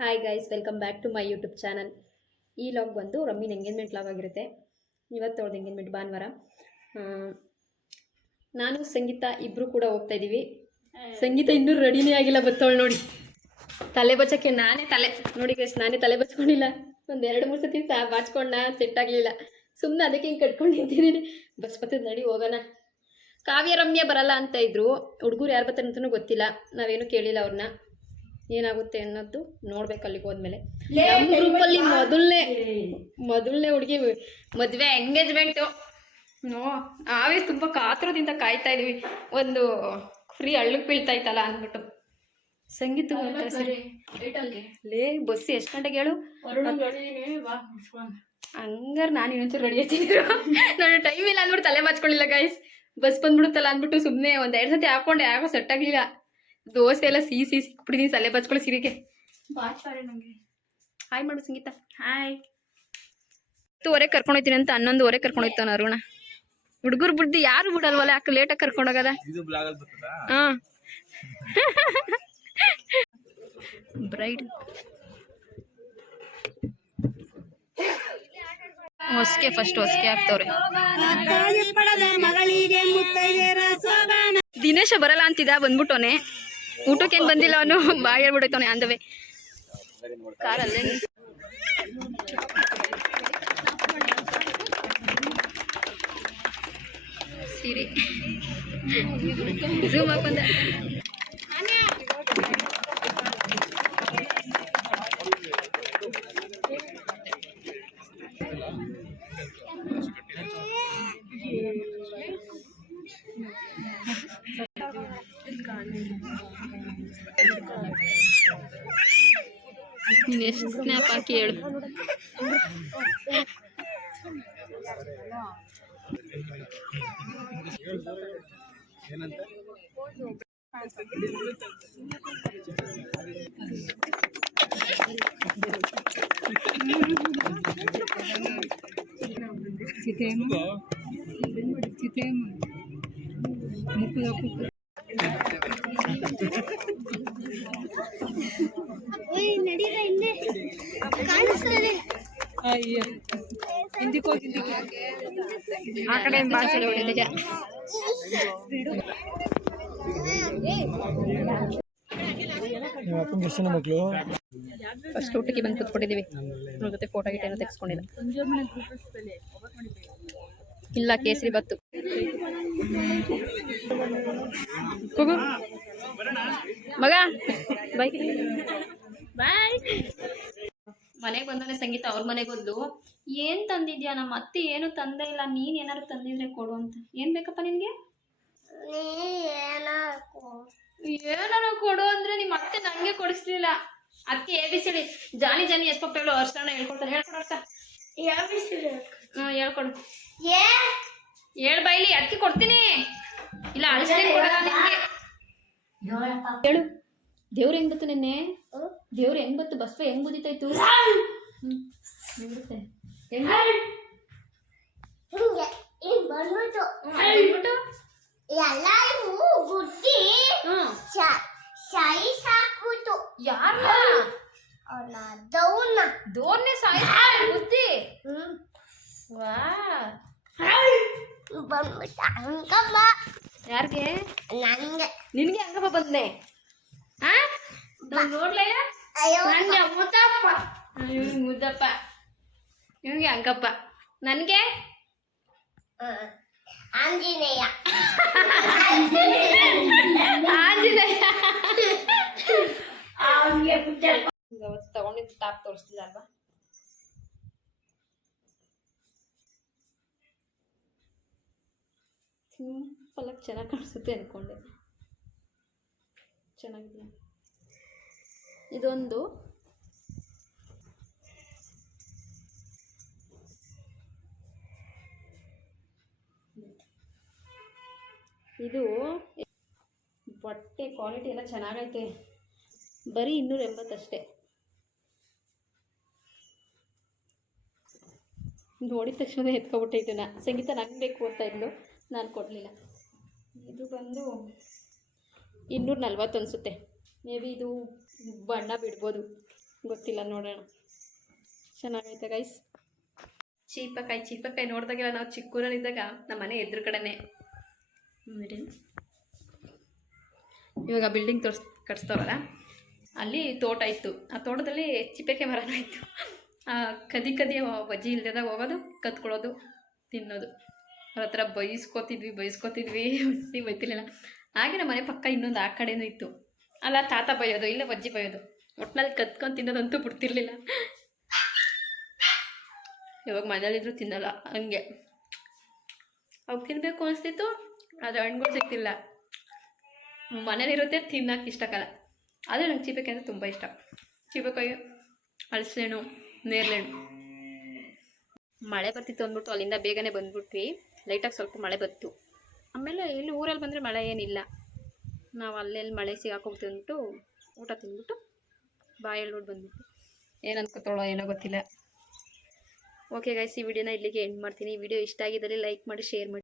Hi guys, welcome back to my YouTube channel. ಈ log ಬಂದು ರಮ್ಮಿನ ಎಂಗೇಜ್ಮೆಂಟ್ ಲಾಗ್ ಆಗಿರುತ್ತೆ. ಇವತ್ತು ಅವ್ರದ್ದು ಎಂಗೇಜ್ಮೆಂಟ್ ಭಾನುವಾರ. ನಾನು ಸಂಗೀತ ಇಬ್ಬರು ಕೂಡ ಹೋಗ್ತಾ ಇದ್ದೀವಿ. ಸಂಗೀತ ಇನ್ನೂ ರೆಡಿನೇ ಆಗಿಲ್ಲ, ಬತ್ತವಳು ನೋಡಿ. ತಲೆ ಬಚ್ಚಕ್ಕೆ ನಾನೇ ನೋಡಿ ಗೈಸ್, ನಾನೇ ತಲೆ ಬಚ್ಕೊಂಡಿಲ್ಲ. ಒಂದು 2-3 ಸತಿ ಬಾಚ್ಕೊಂಡ, ಸೆಟ್ ಆಗಲಿಲ್ಲ. ಸುಮ್ಮನೆ ಅದಕ್ಕೆ ಹಿಂಗೆ ಕಟ್ಕೊಂಡು ನಿಂತಿದ್ದೀನಿ. ಬಸ್ ಬರ್ತದೆ, ನಡಿ ಹೋಗೋಣ. ಕಾವ್ಯ ರಮ್ಯ ಬರಲ್ಲ ಅಂತ ಇದ್ರು. ಹುಡುಗರು ಯಾರು ಬರ್ತಾರೆ ಅಂತಲೂ ಗೊತ್ತಿಲ್ಲ. ನಾವೇನು ಕೇಳಿಲ್ಲ ಅವ್ರನ್ನ. ಏನಾಗುತ್ತೆ ಅನ್ನೋದು ನೋಡ್ಬೇಕು ಅಲ್ಲಿಗೆ ಹೋದ್ಮೇಲೆ. ನಮ್ಮ ಗ್ರೂಪಲ್ಲಿ ಮೊದಲನೇ ಹುಡುಗಿ ಮದುವೆ ಎಂಗೇಜ್ಮೆಂಟು. ನಾವೇ ತುಂಬ ಕಾತರದಿಂದ ಕಾಯ್ತಾ ಇದೀವಿ, ಒಂದು ಫ್ರೀ ಹಳ್ಳಕ್ಕೆ ಬೀಳ್ತಾ ಇತ್ತಲ್ಲ ಅಂದ್ಬಿಟ್ಟು. ಸಂಗೀತ ಲೇ ಬಸ್ ಎಷ್ಟು ಗಂಟೆಗೆ ಹೇಳು? ಹಂಗಾರೆ ನಾನು ಇನ್ನೊಂಚೂರು ರೆಡಿ ಆಗ್ತಿದ್ರು. ನಾನು ಟೈಮ್ ಇಲ್ಲ ಅಂದ್ಬಿಟ್ಟು ತಲೆ ಬಾಚ್ಕೊಳ್ಳಿಲ್ಲ ಗೈಸ್. ಬಸ್ ಬಂದ್ಬಿಡುತ್ತಲ್ಲ ಅಂದ್ಬಿಟ್ಟು ಸುಮ್ಮನೆ 1-2 ಸತಿ ಹಾಕೊಂಡೆ, ಯಾಕೋ ಸೆಟ್ ಆಗಲಿಲ್ಲ. ದೋಸೆ ಎಲ್ಲ ಸಿಹಿ ಸಿಕ್ಬಿಟ್ಟಿದ್ದೀನಿ, ತಲೆ ಬಚ್ಕೊಳ್ಳಿ ಸಿರಿಗೆ. ನನಗೆ ಹಾಯ್ ಮಾಡು ಸಂಗೀತ. ಹಾಯ್. 10:30 ಕರ್ಕೊಂಡೋಗ್ತೀನಿ ಅಂತ 11:30 ಕರ್ಕೊಂಡೋಗ್ತಾನ ಅರುಣ. ಹುಡುಗರು ಬುದ್ಧಿ ಯಾರು ಬಿಡಲ್ವಲ್ಲ, ಯಾಕೆ ಲೇಟಾಗಿ ಕರ್ಕೊಂಡೋಗದ. ಹಾಂ ಬ್ರೈಡ್ ಫಸ್ಟ್ ಹೊಸ್ಕೆ ಆಗ್ತವ್ರೆ. ದಿನೇಶ ಬರಲ್ಲ ಅಂತಿದ್ದ, ಬಂದ್ಬಿಟ್ಟವನೆ. ಊಟಕ್ಕೆ ಏನ್ ಬಂದಿಲ್ಲ ಅವನು, ಬಾಯ್ ಹೇಳ್ಬಿಡೈತವನೆ ಅಂದವೆ ಕಾರಲ್ಲೇ. ಸೀರೆ ಝೂಮ್ ಹಾಕೊಂಡ. ನೀನು ಎಷ್ಟು ಸ್ನ್ಯಾಪ್ ಹಾಕಿ ಹೇಳು. ಆ ಕಡೆ ಭಾಷೆ ಹೊಡಿಲಿಕ್ಕೆ ಫಸ್ಟ್ ಊಟಕ್ಕೆ ಬಂದು ಕೂತ್ಕೊಂಡಿದ್ದೀವಿ. ಅವ್ರ ಜೊತೆ ಫೋಟೋ ಗಿಟ ಏನೋ ತೆಗೆಸ್ಕೊಂಡಿಲ್ಲ. ಇಲ್ಲ ಕೇಸರಿ ಬತ್ತು. ಮಗ ಬಾಯ್ ಬಾಯ್. ಮನೆಗೆ ಬಂದಾನೆ ಸಂಗೀತ ಅವ್ರ ಮನೆಗೆ ಹೋದ್ಲು. ಏನ್ ತಂದಿದ್ಯಾ? ನಮ್ಮ ಅತ್ತೆ ಏನು ತಂದೇ ಇಲ್ಲ, ನೀನ್ ಏನಾದ್ರು ತಂದಿದ್ರೆ ಕೊಡು ಅಂತ. ಏನ್ ಬೇಕಪ್ಪ ನಿನ್ಗೆ? ಏನಾರು ಕೊಡು ಅಂದ್ರೆ ನಿಮ್ಮ ಅತ್ತೆ ನಂಗೆ ಕೊಡಿಸ್ಲಿಲ್ಲ. ಅದಕ್ಕೆ ABC ಜಾನಿ ಜಾನಿ ಎಸ್ ಪಪ್ಪಗಳು ಅರ್ಶನ ಹೇಳ್ಕೊಡ್ತಾರೆ. ಹೇಳ್ಕೊಡು ಅರ್ಥ. ಹೇಳ್ಕೊಡು. ಹೇಳ್ ಬೈಲಿ, ಅದಕ್ಕೆ ಕೊಡ್ತೀನಿ. ಇಲ್ಲ ಅಳಿಸ್ತೀನಿ ಕೊಡಲ್ಲ ನಿನ್ಗೆ. ಹೇಳು. ದೇವ್ರು ಹೆಂಗ್ ಬತ್ತು ನಿನ್ನೆ? ದೇವ್ರು ಹೆಂಗ್ ಬತ್ತು? ಬಸ್ವ ಹೆಂಗ್ ಬುದಿತಾಯ್ತು? ಹೆಂಗುತ್ತೆ ದೋರ್ನೆ ಸಾಯಿ ಬುದ್ಧಿ. ಯಾರಿಗೆ? ನಿನ್ಗೆ ಹಂಗಪ್ಪ ಬಂದೆ. ನೋಡ್ಲೇ ಮುದ್ದಪ್ಪ, ನಿಮ್ಗೆ ಅಂಕಪ್ಪ, ನನ್ಗೆ ಆಂಜನೇಯ. ಅವತ್ತು ತಗೊಂಡಿದ್ದು ಟಾಪ್ ತೋರಿಸ್ತಿಲ್ಲ ಅಲ್ವಾ? ಸಿಂಪಲ್ ಆಗಿ ಚೆನ್ನಾಗಿ ಕಾಣಿಸುತ್ತೆ ಅಂದ್ಕೊಂಡೆ. ಚೆನ್ನಾಗಿದೆ. ಇದೊಂದು ಇದು ಬಟ್ಟೆ ಕ್ವಾಲಿಟಿ ಎಲ್ಲ ಚೆನ್ನಾಗೈತೆ. ಬರೀ 280 ಅಷ್ಟೇ. ನೋಡಿದ ತಕ್ಷಣ ಎತ್ಕೊಬಿಟ್ಟೆ. ಇದನ್ನ ಸಂಗೀತ ನಂಗೆ ಬೇಕು ಅಂತ ಇದ್ಲು, ನಾನು ಕೊಡಲಿಲ್ಲ. ಇದು ಬಂದು 240 ಅನಿಸುತ್ತೆ. ಮೇ ಬಿ ಇದು ಬಣ್ಣ ಬಿಡ್ಬೋದು. ಗೊತ್ತಿಲ್ಲ, ನೋಡೋಣ. ಚೆನ್ನಾಗೈತೆ ಗೈಸ್. ಚೀಪಕಾಯಿ ನೋಡಿದಾಗೆಲ್ಲ ನಾವು ಚಿಕ್ಕೂರಲ್ಲಿದ್ದಾಗ ನಮ್ಮ ಮನೆ ಎದುರು ಕಡೆನೇ ಇವಾಗ ಬಿಲ್ಡಿಂಗ್ ಕಟ್ಸ್ತವ್ರಲ್ಲ, ಅಲ್ಲಿ ತೋಟ ಇತ್ತು. ಆ ತೋಟದಲ್ಲಿ ಚಿಪ್ಪೆಕಾಯಿ ಮರನೂ ಇತ್ತು. ಕದಿ ಬಜ್ಜಿ ಇಲ್ದಾಗ ಹೋಗೋದು, ಕತ್ಕೊಳ್ಳೋದು, ತಿನ್ನೋದು. ಅವ್ರ ಹತ್ರ ಬೈಸ್ಕೊತಿದ್ವಿ ಹಸಿ ಬೈತಿರ್ಲಿಲ್ಲ. ಹಾಗೆ ನಮ್ಮ ಮನೆ ಪಕ್ಕ ಇನ್ನೊಂದು ಆ ಕಡೆನೂ ಇತ್ತು. ಅಲ್ಲ ತಾತ ಬೈಯೋದು, ಇಲ್ಲ ಬಜ್ಜಿ ಬೈಯೋದು. ಒಟ್ಟಿನಲ್ಲಿ ಕತ್ಕೊಂಡು ತಿನ್ನೋದಂತೂ ಬಿಡ್ತಿರ್ಲಿಲ್ಲ. ಇವಾಗ ಮನೇಲಿದ್ರು ತಿನ್ನಲ್ಲ, ಹಂಗೆ ಅವು ತಿನ್ನಬೇಕು ಅನಿಸ್ತಿತ್ತು, ಆದರೆ ಹಣ್ಣುಗಳು ಸಿಗ್ತಿಲ್ಲ. ಮನೇಲಿರುತ್ತೆ, ತಿನ್ನೋಕೆ ಇಷ್ಟಕ್ಕಲ್ಲ. ಆದರೆ ನಂಗೆ ಚೀಪೆಕಾಯಿ ಅಂದರೆ ತುಂಬ ಇಷ್ಟ. ಚೀಪೆಕಾಯಿ, ಹಲಸೆಹಣ್ಣು, ನೇರಳೆಹಣ್ಣು. ಮಳೆ ಬರ್ತಿತ್ತು ಅಂದ್ಬಿಟ್ಟು ಅಲ್ಲಿಂದ ಬೇಗನೆ ಬಂದ್ಬಿಟ್ವಿ. ಲೈಟಾಗಿ ಸ್ವಲ್ಪ ಮಳೆ ಬಂತು. ಆಮೇಲೆ ಇಲ್ಲಿ ಊರಲ್ಲಿ ಬಂದರೆ ಮಳೆ ಏನಿಲ್ಲ. ನಾವು ಅಲ್ಲೆಲ್ಲಿ ಮಳೆ ಸಿಗಾಕೋಗ್ತೀವಿ ಅಂದ್ಬಿಟ್ಟು ಊಟ ತಿಂದ್ಬಿಟ್ಟು ಬಾಯಲ್ಲಿ ನೋಡಿ ಬಂದ್ಬಿಟ್ಟು ಏನು ಅನ್ಕೋತಾಳೋ ಏನೋ ಗೊತ್ತಿಲ್ಲ. ಓಕೆ ಗೈಸ್, ಈ ವಿಡಿಯೋನ ಇಲ್ಲಿಗೆ ಎಂಡ್ ಮಾಡ್ತೀನಿ. ಈ ವಿಡಿಯೋ ಇಷ್ಟ ಆಗಿದ್ದಲ್ಲಿ ಲೈಕ್ ಮಾಡಿ, ಶೇರ್ ಮಾಡಿ.